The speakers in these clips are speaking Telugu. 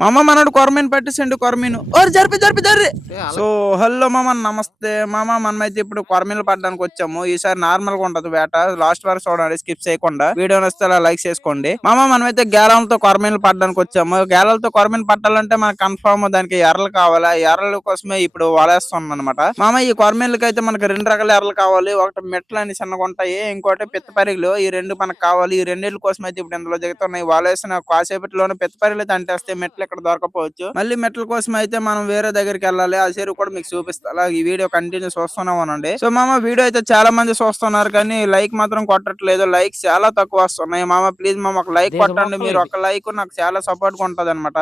మామ మనడు కొరమీను పట్టేసండి కొరమీను. ఓరి జరిపి జరిపి జరి సో హలో మామ నమస్తే. మామ మనమైతే ఇప్పుడు కొరమీలు పట్టడానికి వచ్చాము. ఈసారి నార్మల్గా ఉంటది వేట. లాస్ట్ వరకు చూడండి స్కిప్ చేయకుండా. వీడియో నచ్చితే అలా లైక్ చేసుకోండి. మామ మనమైతే గేలాలతో కొరమీలు పట్టడానికి వచ్చాము. గేలాలతో కొరమీలు పట్టాలంటే మనకు కన్ఫర్మ్ దానికి ఎర్రలు కావాలి? ఆ ఎర్రల కోసమే ఇప్పుడు వలేస్తున్నాం అనమాట మామ ఈ కొరమీలకి అయితే మనకి రెండు రకాల ఎర్రలు కావాలి. ఒకటి మెట్లు అని చిన్నగా ఉంటాయి. ఇంకోటి పిత్త పరిగలు. ఈ రెండు మనకు కావాలి. ఈ రెండింటి కోసం అయితే ఇప్పుడు ఇందులో దిగుతున్నాయి. వలేసిన కాసేపట్లోనే పిత్త పరిగలు అయితే అంటేస్తే మెట్లు ఇక్కడ దొరకపోవచ్చు. మళ్ళీ మెట్ల కోసం అయితే మనం వేరే దగ్గరికి వెళ్ళాలి. ఆ చెరువు కూడా మీకు చూపిస్తా. అలా ఈ వీడియో కంటిన్యూ చూస్తున్నాం అనండి సో మామ వీడియో అయితే చాలా మంది చూస్తున్నారు కానీ లైక్ మాత్రం కొట్టట్లేదు. లైక్ చాలా తక్కువ వస్తున్నాయి. మామ ప్లీజ్ మామ ఒక లైక్ కొట్టండి. మీరు ఒక లైక్ నాకు చాలా సపోర్ట్గా ఉంటది అనమాట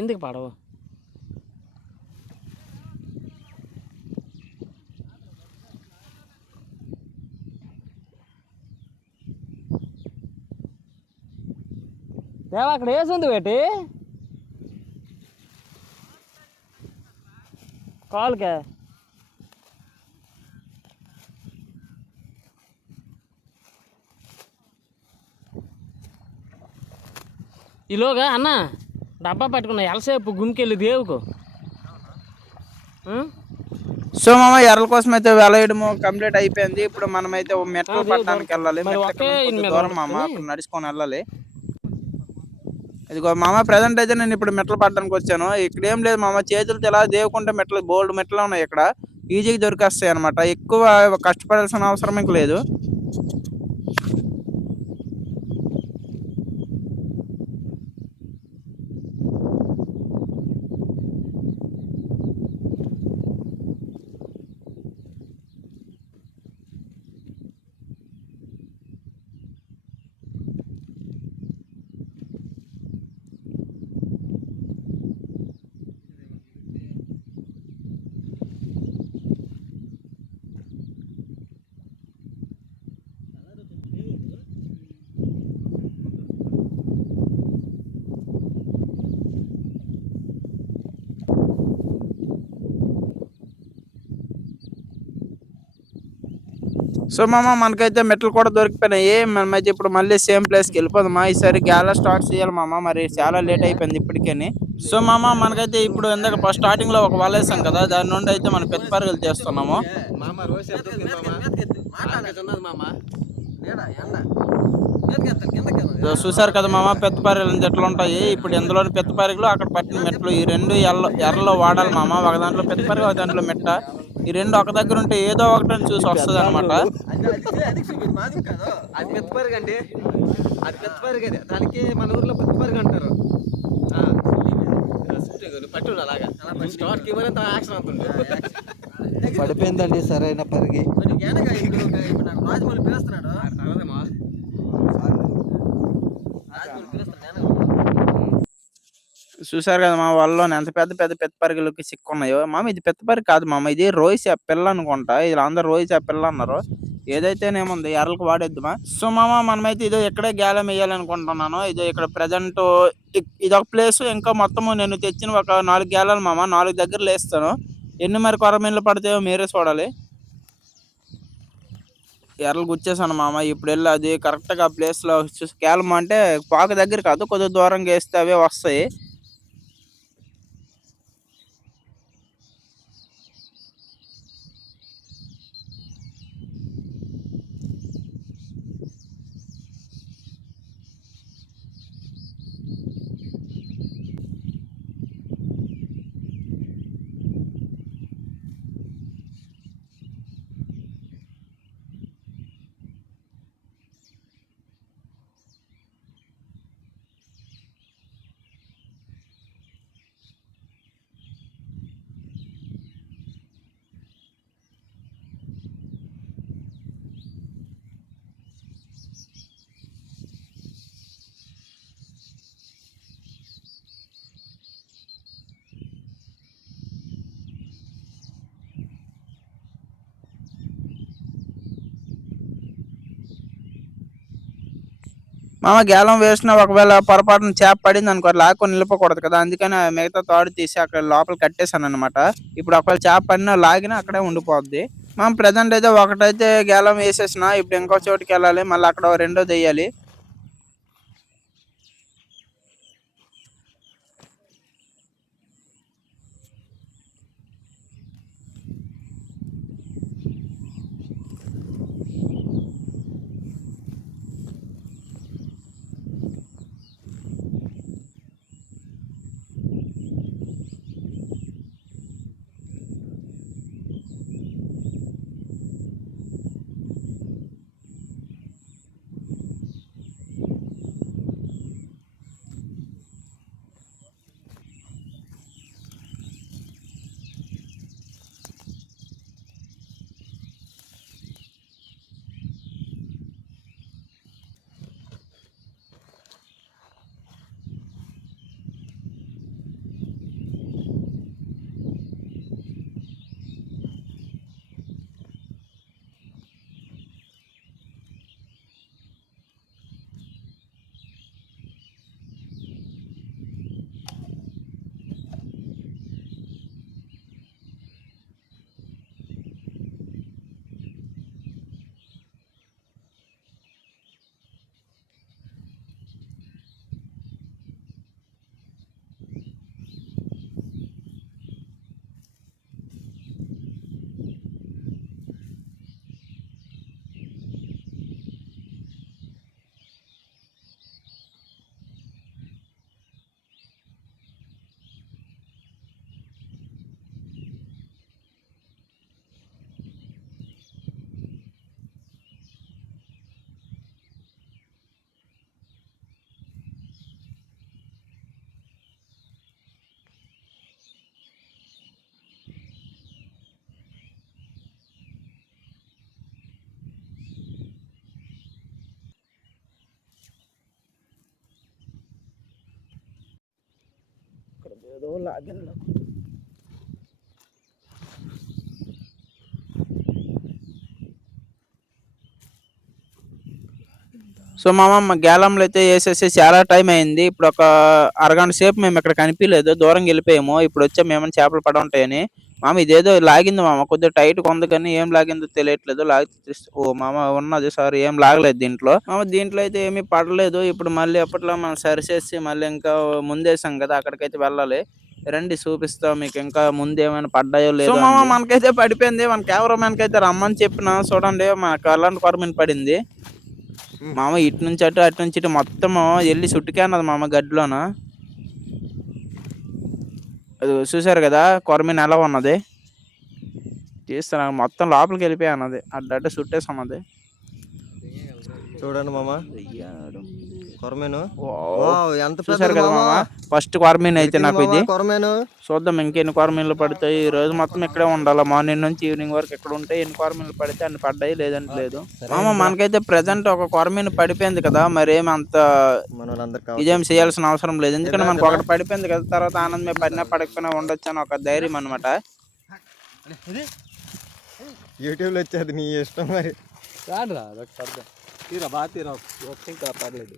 ఎందుకు పడవు? దేవా అక్కడ వేసింది వేటి కాల్కే. ఈలోగా అన్న డబ్బా పట్టుకున్న ఎలసేపు గుంకెళ్ళి దేవుకు? సో మామ ఎర్రల కోసం అయితే వెలయడము కంప్లీట్ అయిపోయింది. ఇప్పుడు మనం అయితే మెట్రో అదే పట్టడానికి వెళ్ళాలి. మెట్ల దూరం మామ నడుచుకొని వెళ్ళాలి. ఇదిగో మామ ప్రజెంట్ అయితే నేను ఇప్పుడు మెట్లు పట్టడానికి వచ్చాను. ఇక్కడ ఏం లేదు మామ చేతులతో ఎలా దేవుకుంటే మెట్లు బోల్డ్ మెట్లు ఉన్నాయి ఇక్కడ. ఈజీగా దొరికేస్తాయి అనమాట ఎక్కువ కష్టపడాల్సిన అవసరం ఇంక లేదు. సో మామ మనకైతే మెట్లు కూడా దొరికిపోయినాయి. మనమైతే ఇప్పుడు మళ్ళీ సేమ్ ప్లేస్కి వెళ్ళిపోదామా? ఈసారి గ్యాలా స్టార్ట్ చేయాలి మామ మరి చాలా లేట్ అయిపోయింది ఇప్పటికేని. సో మామ మనకైతే ఇప్పుడు ఇందాక ఫస్ట్ స్టార్టింగ్లో ఒక వల వేసాం కదా దాని నుండి అయితే మనం పెద్ద పరుగులు చేస్తున్నాము చూసారు కదా మామ పెద్ద పరుగులు ఎట్లా ఉంటాయి? ఇప్పుడు ఎందులోని పెద్ద పరుగులు? అక్కడ పట్టిన మెట్లు ఈ రెండు ఎల్ల ఎర్రలో వాడాలి మామ ఒక దాంట్లో పెద్ద పరుగు ఒక దాంట్లో మెట్ట. ఈ రెండు ఒక దగ్గర ఉంటే ఏదో ఒకటి చూసి వస్తుంది అనమాట అది పెద్ద పరుగు అండి అది పెద్ద పరుగు అది దానికి మన ఊర్లో పెద్ద పరుగు అంటారు పట్టు అలాగా. స్టార్ట్ కివరంత యాక్షన్ అవుతుంది పడిపోయిందండి సరైన పరిగి. రాజమౌళి పిలుస్తున్నాడు చూసారు కదా మా వాళ్ళు ఎంత పెద్ద పెద్ద పెద్ద పరుగులకి సిక్కున్నాయో. మామ ఇది పెద్ద కాదు మామ ఇది రోయిస్ ఆ పిల్ల అనుకుంటా. ఇది అందరు రోయిస్ ఆ పిల్ల అన్నారు. ఏదైతేనేముంది ఎర్రలకు వాడేద్దామా. సో మామ మనమైతే ఇదో ఇక్కడే గ్యాలం వేయాలనుకుంటున్నాను. ఇది ఇక్కడ ప్రజెంట్ ఇదొక ప్లేస్ ఇంకా మొత్తము నేను తెచ్చిన ఒక నాలుగు గ్యాలాలు మామ నాలుగు దగ్గర లేస్తాను. ఎన్ని మరి కొరమీన్లు పడతాయో మీరే చూడాలి. ఎర్రలు గుచ్చేసాను మామ ఇప్పుడు వెళ్ళి అది కరెక్ట్గా ఆ ప్లేస్లో గ్యాలం అంటే పాక దగ్గర కాదు కొద్దిగా దూరంగా వేస్తే అవే వస్తాయి. మామ గేలం వేసిన ఒకవేళ పొరపాటున చేప పడింది అనుకో లాక్కొని నిలపకూడదు కదా. అందుకని మిగతా తాడు తీసి అక్కడ లోపల కట్టేశాను అనమాట ఇప్పుడు ఒకవేళ చేప పడినా లాగినా అక్కడే ఉండిపోద్ది. మనం ప్రజెంట్ అయితే ఒకటైతే గేలం వేసేసిన ఇప్పుడు ఇంకో చోటుకి వెళ్ళాలి మళ్ళీ అక్కడ రెండోది వేయాలి ఏదో లాగిన్ సో మామ గ్యాలంలో అయితే వేసేసి చాలా టైం అయింది. ఇప్పుడు ఒక అరగంట సేపు మేము ఇక్కడ కనిపించలేదు దూరం వెళ్ళిపోయాము. ఇప్పుడు వచ్చే మేము చేపలు పడ ఉంటాయని మామ ఇదేదో లాగింది మామ కొద్దిగా టైట్ ఉంది కానీ ఏం లాగిందో తెలియట్లేదు. లాగి తీస్- ఓ మామ ఉన్నది సారీ ఏం లాగలేదు దీంట్లో. మామ దీంట్లో అయితే ఏమీ పడలేదు. ఇప్పుడు మళ్ళీ ఎప్పట్లో మనం సరిచేసి మళ్ళీ ఇంకా ముందేసాం కదా అక్కడికైతే వెళ్ళాలి. రండి చూపిస్తా మీకు ఇంకా ముందు ఏమైనా పడ్డాయో లేదో మామ మనకైతే పడిపోయింది. మన కెమెరామెన్కి అయితే రమ్మని చెప్పిన చూడండి మన కళ్ళంటి కొరమని పడింది. మామ. ఇటు నుంచి అటు అటు నుంచి ఇటు మొత్తం వెళ్ళి చుట్టుకే అన్నది మామ గడ్డిలోన. అది చూసారు కదా కొరమీన ఎలా ఉన్నది. తీస్తున్నా మొత్తం లోపలికి వెళ్ళిపోయి అన్నది. అడ్డ చుట్టేసి ఉన్నది చూడండి మామ. చూసారు కదా మామ? ఫస్ట్ కొరమీన్ అయితే నాకు ఇది. కొరమేను. చూద్దాం ఇంకెన్ని కొరమీన్లు పడతాయి. ఈ రోజు మొత్తం ఇక్కడే ఉండాలి? మార్నింగ్ నుంచి ఈవినింగ్ వరకు ఇక్కడ ఉంటే ఎన్ని కొరమీన్లు పడితే అన్ని పడ్డాయి లేదంటే లేదు. మామ మనకైతే ప్రెసెంట్ ఒక కొరమీన్ పడిపోయింది కదా మరి ఏమి అంత ఇదేం చేయాల్సిన అవసరం లేదు. ఎందుకంటే మనకు ఒకటి పడిపోయింది కదా తర్వాత ఆనందమే పడినా పడకపోయినా ఉండొచ్చు అని ఒక ధైర్యం అనమాట యూట్యూబ్లో వచ్చేది నీ ఇష్టం మరి. రాడురా అదొక సరదా తీరా బాగా తీరా. ఇంకా పర్లేదు.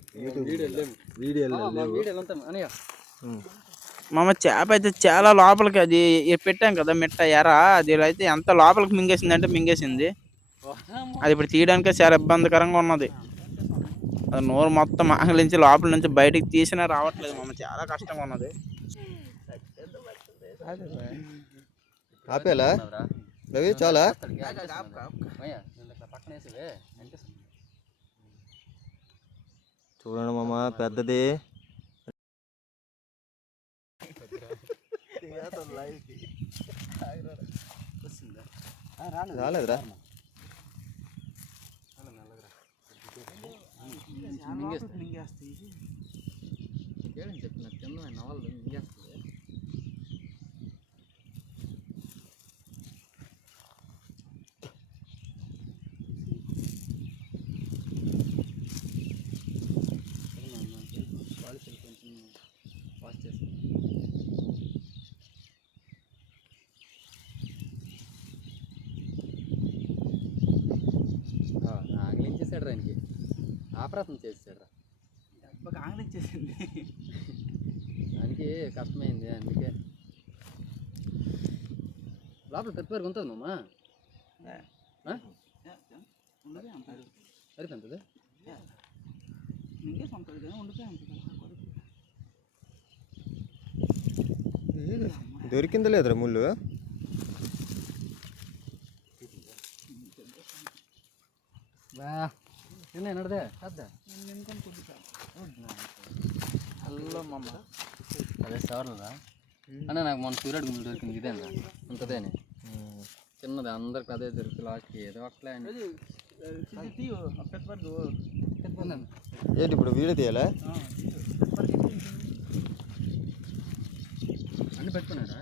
మామ చేప అయితే చాలా లోపలికి అది పెట్టాం కదా మిట్ట ఎర అది అయితే ఎంత లోపలికి మింగేసింది అంటే మింగేసింది. అది ఇప్పుడు తీయడానికే చాలా ఇబ్బందికరంగా ఉన్నది. అది నోరు మొత్తం ఆకలించి లోపల నుంచి బయటికి తీసినా రావట్లేదు మామ చాలా కష్టంగా ఉన్నది. ఆపేలా? రవి చాలా? చూడండి మామ పెద్దది. రాలేదురా. ఆంగ్లించేసాడు ఆపరేషన్ చేసాడు రా దానికి కష్టమైంది అందుకే. లోపల పెప్పేరు ఉంటుంది మామ? సరిపోతుంది దొరికిందా లేదురా ముళ్ళు? బా నిన్న నడదే పెద్ద అదే సవర్లరా అంటే నాకు మొన్న సూర్యుడు గుండె దొరికింది ఇదేనా ఉంటుందేని చిన్నది అందరికి అదే దొరికి లాస్ట్కి ఏదో అని పెట్టుకున్నాను. ఏంటి ఇప్పుడు వీడియో తీయాలా అన్ని పెట్టుకున్నాడా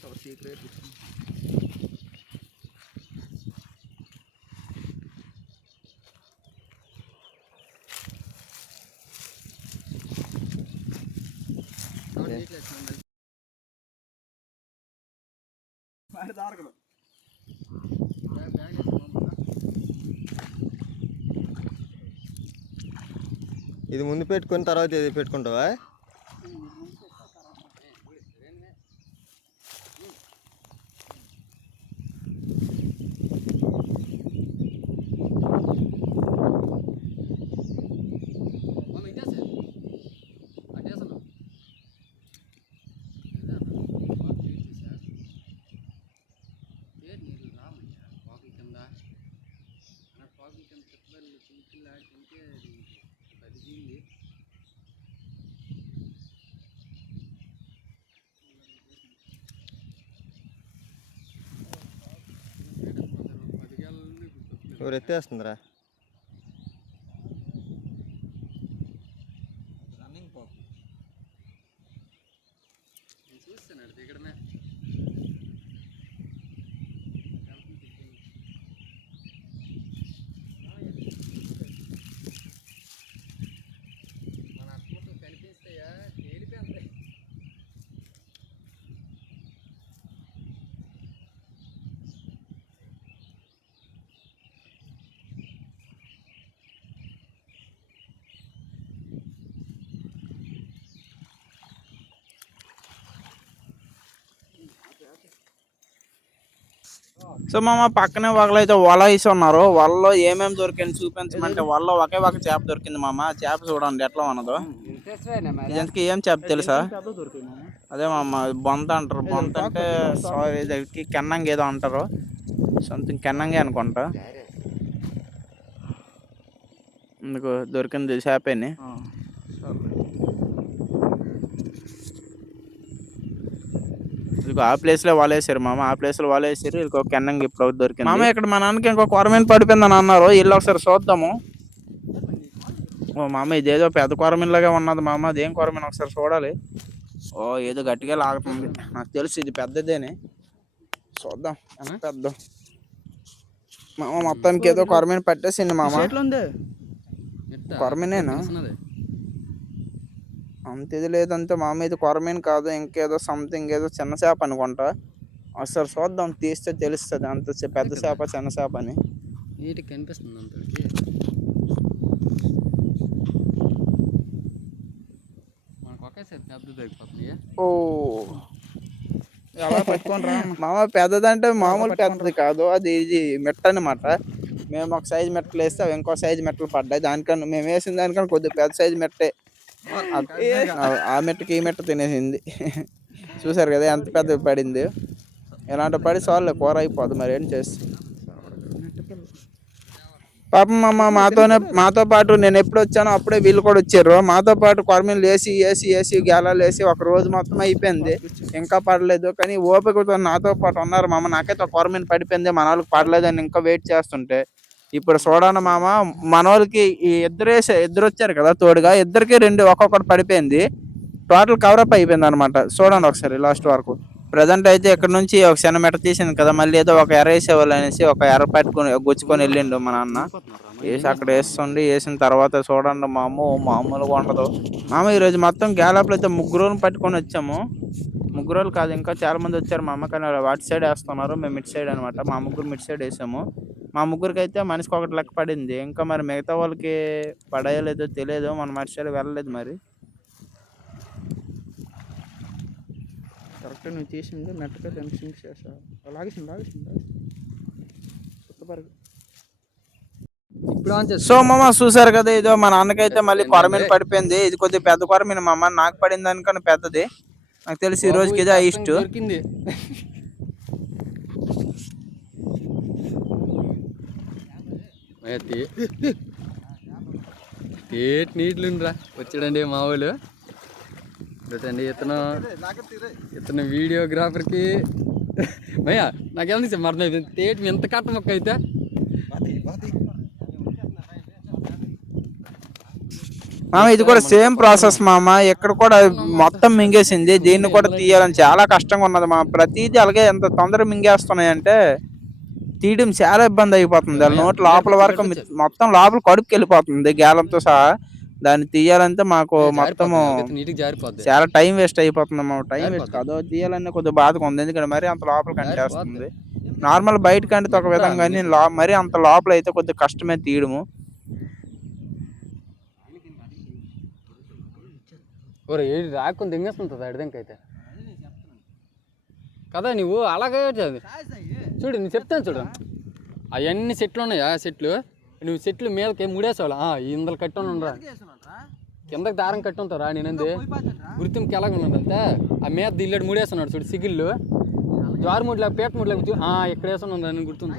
that's our secret ఇది ముందు పెట్టుకుని తర్వాత ఇది పెట్టుకుంటావా? ఎవరు ఎత్తేస్తుందిరా సో మామ పక్కనే ఒకళ్ళు అయితే వల వేసి ఉన్నారు. వలలో ఏమేమి దొరికింది చూపించమంటే వలలో ఒకే ఒక చేప దొరికింది మామ. చేప చూడండి ఎట్లా ఉన్నదో. ఇదంతకి ఏం చేప తెలుసా? అదే మామ బొంత అంటారు. బొంత అంటే సారీ కెన్నంగి ఏదో అంటారు. సంథింగ్ కెన్నంగి అనుకుంటా. అందుకు దొరికింది చేపని ఇదిగో ఆ ప్లేస్లో వాళ్ళు వేసారు మామ. ఆ ప్లేస్లో వాళ్ళు వేసారు ఇంకో కెన్నంగి ఇప్పుడు దొరికింది. మామ ఇక్కడ మా నాన్నకి ఇంకో కొరమీన పడిపోయిందని అన్నారు. ఇల్లు ఒకసారి చూద్దాము. ఓ మామ ఇదేదో పెద్ద కొరమీన లాగా ఉన్నది మామ. అదేం కొరమీన? ఒకసారి చూడాలి. ఓ ఏదో గట్టిగా లాగుతుంది. నాకు తెలుసు ఇది పెద్దదేనే. చూద్దాం. పెద్ద మామ మొత్తానికి ఏదో కొరమీన పట్టేసింది మామ. కొరమీనేనా? అంత ఇది లేదంటే మామ ఇది కొరమీన కాదు ఇంకేదో సంథింగ్ ఏదో చిన్న చేప అనుకుంటా. ఒకసారి చూద్దాం తీస్తే తెలుస్తుంది అంత పెద్ద చేప చిన్న చేప అని. నీటికి కనిపిస్తుంది అంతకి ఓ. మామ పెద్దదంటే మామూలు పెద్దది కాదు అది ఇది మెట్ట అనమాట మేము ఒక సైజు మెట్టలు వేస్తే అవి ఇంకో సైజు మెట్టలు పడ్డాయి. దానికన్నా మేము వేసిన దానికన్నా కొద్దిగా పెద్ద సైజు మెట్టే. ఆ- మెట్టకి ఈ మెట్ట తినేసింది. చూసారు కదా ఎంత పెద్దది పడింది. ఇలాంటి పడి సార్లు కూర అయిపోదు మరి ఏం చేస్తే? పాపం అమ్మ మాతోనే మాతో పాటు నేను ఎప్పుడు వచ్చానో అప్పుడే వీళ్ళు కూడా వచ్చారు. మాతో పాటు కొరమీలు వేసి వేసి వేసి గేలాలు వేసి ఒక రోజు మొత్తం అయిపోయింది. ఇంకా పడలేదు. కానీ ఓపికతో నాతో పాటు ఉన్నారు. మామ నాకైతే కొరమీన పడిపోయింది. మన వాళ్ళకి పడలేదని ఇంకా వెయిట్ చేస్తుంటే. ఇప్పుడు చూడండి మామ మనోళ్ళకి ఈ ఇద్దరు వేసే ఇద్దరు వచ్చారు కదా తోడుగా ఇద్దరికి రెండు ఒక్కొక్కటి పడిపోయింది. టోటల్ కవరప్ అయిపోయింది అనమాట చూడండి ఒకసారి లాస్ట్ వరకు. ప్రజెంట్ అయితే ఇక్కడ నుంచి ఒక చిన్న మెట తీసింది కదా మళ్ళీ ఏదో ఒక ఎర్ర వేసేవాళ్ళు అనేసి ఒక ఎర్ర పట్టుకొని గుచ్చుకొని వెళ్ళిండు మా నాన్న. వేసి అక్కడ వేస్తుండి వేసిన తర్వాత చూడండి మామ మామూలుగా ఉండదు. మామ ఈరోజు మొత్తం గ్యాలప్లో అయితే ముగ్గురు పట్టుకొని వచ్చాము. ముగ్గురు వాళ్ళు కాదు ఇంకా చాలా మంది వచ్చారు మా అమ్మ కానీ వాటి సైడ్ వేస్తున్నారు మేము ఇటు సైడ్ అనమాట మా ముగ్గురు మిడ్ సైడ్ వేసాము. మా ముగ్గురికి అయితే మనిషికి ఒకటి లెక్క పడింది. ఇంకా మరి మిగతా వాళ్ళకి పడేయలేదో తెలియదు మన మనిషి సైడ్ వెళ్ళలేదు మరి. కరెక్ట్ నువ్వు తీసింది మెట్టగా సింక్ చేసావు లాగేసింది లాగేసింది సో మామ చూసారు కదా ఇదో మా నాన్నకైతే మళ్ళీ కొరమీన పడిపోయింది. ఇది కొద్దిగా పెద్ద కొరమీన మామ నాకు పడిన దానికన్నా పెద్దది. నాకు తెలిసి ఈ రోజుకి ఇదే ఇష్ట తేటి నీట్లుండ్రా వచ్చాడండి మా వాళ్ళు చూడండి ఇతను. ఇతను వీడియోగ్రాఫర్కి. భయ్యా నాకేమన్నా మరణం తేటి ఎంత కట్ట మొక్క అయితే? మామ ఇది కూడా సేమ్ ప్రాసెస్ మామ. ఇక్కడ కూడా మొత్తం మింగేసింది. దీన్ని కూడా తీయాలని చాలా కష్టంగా ఉన్నది మా ప్రతిదీ అలాగే ఎంత తొందరగా మింగేస్తున్నాయి అంటే తీయడం చాలా ఇబ్బంది అయిపోతుంది. వాళ్ళ నోటి లోపల వరకు మొత్తం లోపల కడుపుకి వెళ్ళిపోతుంది గేలంతో సహా. దాన్ని తీయాలంటే మాకు జారిపోద్ది. చాలా టైం వేస్ట్ అయిపోతుంది మా టైం వేస్ట్ కాదు. తీయాలనే కొద్దిగా బాధగా ఉంది. ఎందుకంటే మరి అంత లోపల కనిచేస్తుంది నార్మల్ బయట కంటే ఒక విధంగా లో మరి అంత లోపల అయితే కొద్దిగా కష్టమే తీయడము. రాకుండా దింగేస్తుంటుంది అడిదంకైతే కదా నువ్వు అలాగే చదివి చూడు నేను చెప్తాను చూడు. అవన్నీ సెట్లు ఉన్నాయా సెట్లు. నువ్వు సెట్లు మీదకి ముడేసావు ఇందులో కట్టి ఉండరా కిందకి దారం కట్టి ఉంటారా నేనంది. గుర్తింపు ఎలాగ ఉన్నదంటే ఆ మీద ఇల్లడు ముడేస్తున్నాడు చూడు సిగిళ్ళు జారు ముడ్లా పేట ముడ్లా ఇక్కడ వేసున్నాను నేను గుర్తుంది.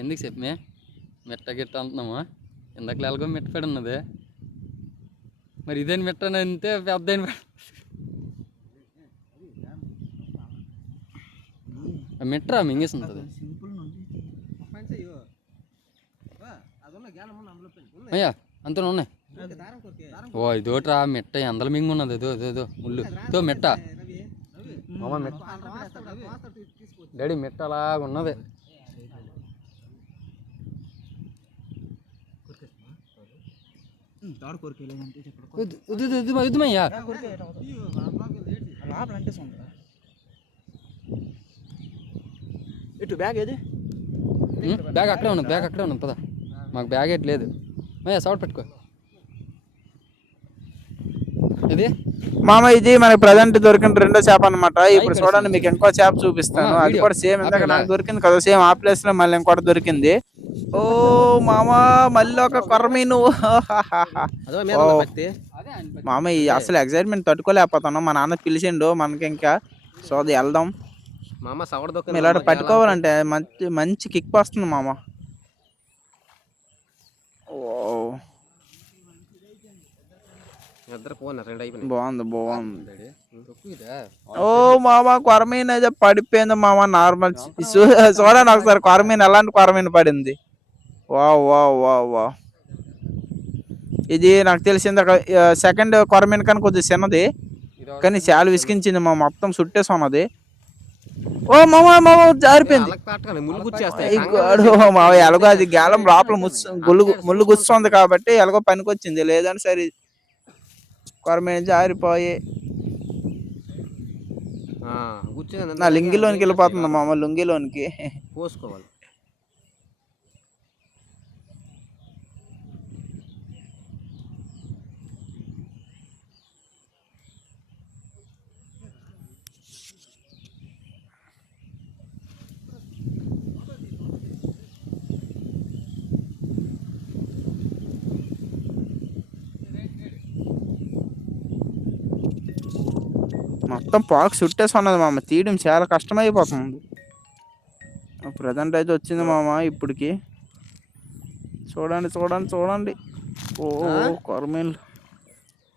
ఎందుకు చెప్పమే మెట్ట గిట్ట అంటున్నామా ఇందాక ఎలాగో మెట్ట పెడున్నది మరి ఇదేని మెట్ట అంటే పెద్ద మెట్రా మింగేస్తుంది అయ్యా అంత ఉన్నాయి ఓ ఇదోట్రా మెట్ట ఎందల మింగు ఉన్నది ఇదో ఇదో ఇదో ముళ్ళు ఇదో మెట్ట మామ మెట్ట డాడీ మెట్ట అలాగ ఉన్నది వద్దు, వద్దు, వద్దు, ఇటు బ్యాగ్ ఏది? బ్యాగ్ అక్కడే ఉన్నది బ్యాగ్ అక్కడే ఉన్నది పద. మాకు బ్యాగ్ ఎట్ లేదు. అయ్యా సౌట్ పెట్టుకో. ఇది? మామ ఇది మనకి ప్రజెంట్ దొరికిన రెండో చేప అన్నమాట. ఇప్పుడు చూడండి మీకు ఇంకో చేప చూపిస్తాను. అది. కూడా సేమ్ ఇందాక? నాకు దొరికింది కదా సేమ్ ఆ ప్లేస్లో మళ్ళీ ఇంకోటి దొరికింది. ఓ మామ మళ్ళీ ఒక. ఉన్న పత్తి మామ ఈ అసలు ఎక్సైట్మెంట్ తట్టుకోలేకపోతున్నాం. మా నాన్న పిలిచిండు మనకి ఇంకా. సో అది వెళ్దాం. మా అమ్మ సవడ దొక్క ఇలా పట్టుకోవాలంటే మంచి మంచి కిక్ వస్తుంది మామ. బాగుంది బాగుంది. ఓ మామ కొరమీన్ అయితే పడిపోయింది మామ నార్మల్ చూడండి ఒకసారి కొరమీన్ ఎలాంటి కొరమీన్ పడింది? వా వా వా వా ఇది నాకు తెలిసింది సెకండ్ కొరమీన్ కానీ కొద్దిగా చిన్నది. కానీ చాలా విసిగించింది మా మొత్తం సుట్టేసి ఉన్నది ఓ మామ మామ జారిపోయింది. ముళ్ళు మావ ఎలాగో అది గాలం లోపల ముస్సు గుళ్ళు ముళ్ళు గుస్తుంది కాబట్టి ఎలాగో పనికొచ్చింది. లేదని సరే కొరమీన్ జారిపోయి నా లింగిలోనికి వెళ్ళిపోతుంది మామ లుంగిలోనికి. పోసుకోవాలి. మొత్తం పాకు చుట్టేసి ఉన్నది మామ. తీయడం చాలా కష్టమైపోతుంది. ప్రజెంట్ అయితే వచ్చింది మామ ఇప్పటికి. చూడండి చూడండి చూడండి. ఓ కొరమీన్లు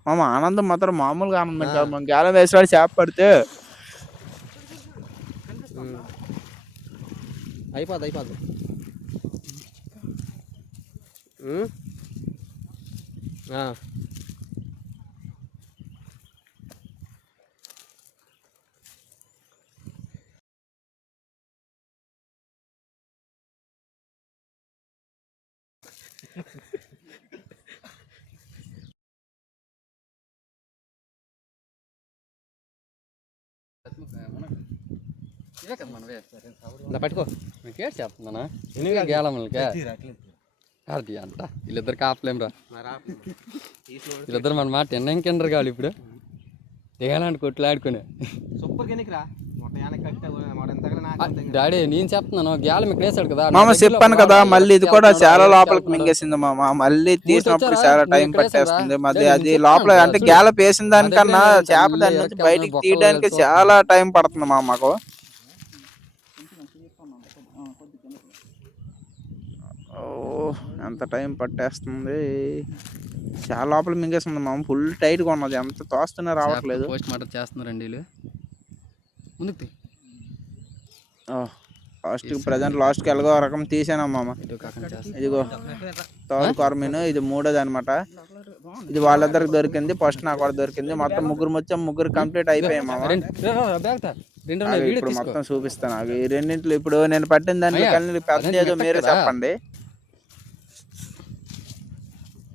మామ ఆనందం మాత్రం మామూలుగా ఆనందం కాదు మనం గేలం వేసాడు చేప పడితే. అయిపోద్ది అయిపోద్ది. ఉమ్. ఆ. పట్టుకో. గేలమ్మలకే అది అంట వీళ్ళిద్దరు కాపలేం రా. వీళ్ళిద్దరు మన మాట ఎన్న ఇంకెండరు కావాలి ఇప్పుడు? దిగాలంటే కొట్లాడుకుని. సూపర్ కెనికిరా మొట్ట కట్టా డాడీ నేను చెప్తున్నాను గేలం ఇక్కడ వేసాడు కదా మామ చెప్పాను కదా మళ్ళీ ఇది కూడా చాలా లోపలికి. మింగేసింది మామ మళ్ళీ తీసినప్పుడు? చాలా టైం పట్టేస్తుంది? మళ్ళీ అది లోపల అంటే గ్యాల వేసిన దానికన్నా చేప దాని నుంచి బయటికి తీయడానికి. చాలా టైం పడుతుంది మా మాకు ఓ ఎంత టైం పట్టేస్తుంది చాలా లోపల మింగేస్తుంది మామ ఫుల్ టైట్గా ఉన్నది ఎంత తోస్తూనే రావట్లేదు పోస్ట్ మార్టం చేస్తున్నారండి వీళ్ళు ముందుకు. లాస్ట్ ప్రజెంట్ లాస్ట్కి ఎలాగో రకం తీసాను మామ. ఇటు కాకుండా చేస్తా. ఇదిగో థర్డ్ కార్మిన్ ఇది మూడోది అనమాట ఇది వాళ్ళిద్దరికి దొరికింది ఫస్ట్ నాకు కూడా దొరికింది. మొత్తం ముగ్గురు మొత్తం ముగ్గురు కంప్లీట్ అయిపోయాయి ఇప్పుడు. మొత్తం చూపిస్తాను. అవి రెండింటిలో ఇప్పుడు నేను పట్టిన కలిసి పెద్ద ఏదో మీరే? చెప్పండి.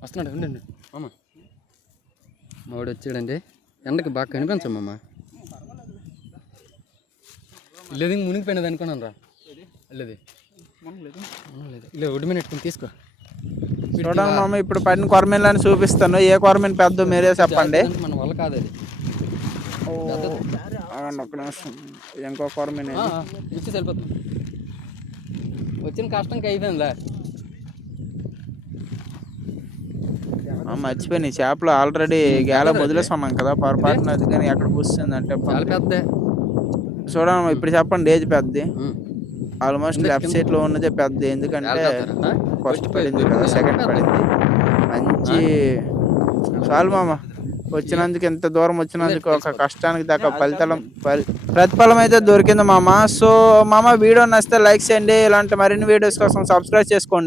వస్తున్నాడు మావాడు వచ్చాడండి ఎండకి బాగా కనిపించమ్మా లేదు మునిగిపోయినది అనుకున్నాను రా. లేదు ఇలా ఒడ్డు మీద పెట్టుకుని తీసుకో. చూడండి మామ ఇప్పుడు పడిన కొరమీలని చూపిస్తాను. ఏ కొరమీన పెద్ద మీరే చెప్పండి. మన వల్ల కాదు అది. ఒక్క నిమిషం. ఇంకో కొరమీన ఇచ్చి సరిపోతుంది. వచ్చిన కష్టంకి అయిపోయిందిలే. మర్చిపోయిన ఈ చేపలు ఆల్రెడీ గేల వదిలేసున్నాం కదా పొరపాటున అది. కానీ ఎక్కడ పుస్తుంది అంటే చాలా పెద్ద చూడండి ఇప్పుడు చెప్పండి ఏజ్ పెద్దది. ఆల్మోస్ట్ లెఫ్ట్ సైడ్లో ఉన్నదే పెద్ద ఎందుకంటే ఫస్ట్ పడింది కదా సెకండ్ పడింది. మంచి చాలు మామ వచ్చినందుకు ఎంత దూరం వచ్చినందుకు ఒక కష్టానికి దాకా ఫలితం ఫలి- ప్రతిఫలం అయితే దొరికింది మామ. సో మామ వీడియో నచ్చితే లైక్ చేయండి. ఇలాంటి మరిన్ని వీడియోస్ కోసం సబ్స్క్రైబ్ చేసుకోండి.